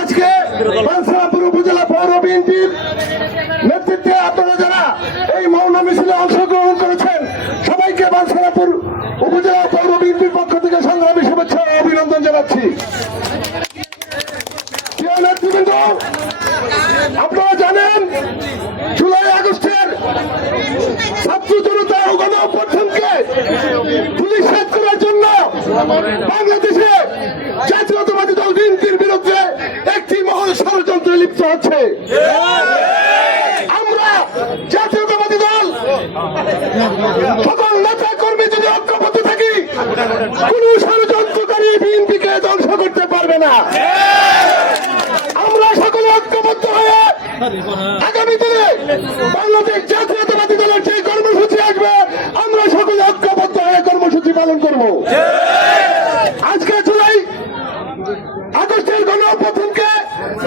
আজকে বাঞ্ছারাপুর উপজেলা পৌর বিএনপির নেতৃত্বে আপনারা যারা এই মৌনা মিছিলে অংশগ্রহণ করেছেন সবাইকে বাঞ্ছারাপুর উপজেলা পৌর বিএনপির পক্ষ থেকে সংগ্রামী শুভেচ্ছা অভিনন্দন জানাচ্ছি। আপনারা জানেন বাংলাদেশে জাতীয়তাবাদী দল বিএনপির বিরুদ্ধে একটি মহল ষড়যন্ত্রে লিপ্ত হচ্ছে। আমরা জাতীয়তাবাদী দল, সকল নেতা কর্মী যদি ঐক্যবদ্ধ থাকি, কোন ষড়যন্ত্রকারী বিএনপিকে ধ্বংস করতে পারবে না। আমরা সকলে ঐক্যবদ্ধ হয়ে আগামী দিনে বাংলাদেশ জাতীয়তাবাদী দলের যে কর্মসূচি আসবে, আমরা সকলে ঐক্যবদ্ধ হয়ে কর্মসূচি পালন করব আজকে জুলাই আগস্টের গণ অভ্যুত্থানকে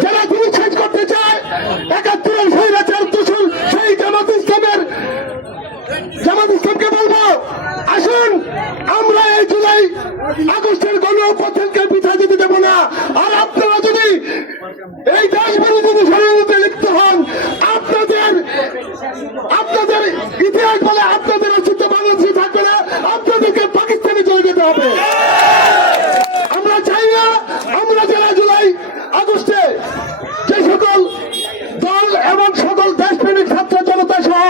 যারা দুরুচ্ছেদ করতে চায়, একাত্তরের স্বৈরাচার দোষর সেই জামাত ইসলামের, জামাত ইসলামকে বলব, আসুন, আমরা এই জুলাই আগস্টের গণ অভ্যুত্থানকে পিঠা দিতে দেবো না। আর আপনারা যদি এই দেশ বিরোধী ষড়যন্ত্রে লিপ্ত হন আপনাদের আপনাদের ইতিহাস বলে আপনাদের অস্তিত্ব বাংলাদেশে থাকবে না আপনাদেরকে পাকিস্তানে চলে যেতে হবে আমরা চাই না আমরা যারা জুলাই আগস্টে যে সকল দল এবং সকল দেশপ্রেমিক ছাত্র জনতা সহ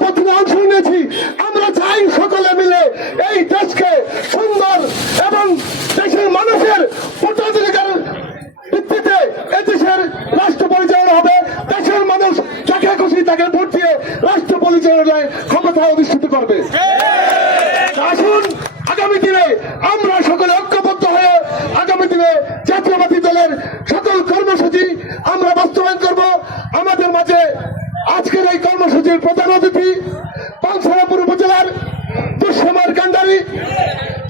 অংশ নিয়েছি আমরা চাই সকলে মিলে এই দেশকে সুন্দর এবং দেশের মানুষের ভোটাধিকার ভিত্তিতে এদেশের রাষ্ট্র পরিচালনা হবে। দেশের মানুষ যাকে খুশি তাকে ভোট দিয়ে রাষ্ট্র পরিচালনায় ক্ষমতা অধিষ্ঠিত করবে। আসুন, আগামী দিনে আমরা সকলে ঐক্যবদ্ধ হয়ে আগামী দিনে জাতীয়বাদী দলের সকল কর্মসূচি আমরা বাস্তবায়ন করব। আমাদের মাঝে আজকের এই কর্মসূচির প্রধান অতিথি পাঁচসারাপুর উপজেলার দুঃসময়ের কান্ডারি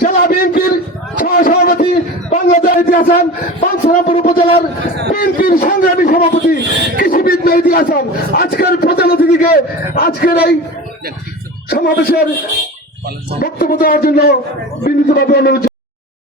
জেলা বিএনপির সহসভাপতি বাংলাদেশ মেহেদি হাসান পাঁচসারাপুর উপজেলার বিএনপির সংগ্রামী সভাপতি, কৃষিবিদ মেহেদি হাসান। আজকের প্রধান অতিথিকে আজকের এই সমাবেশের বক্তব্য দেওয়ার জন্য বিনীতভাবে অনুরোধ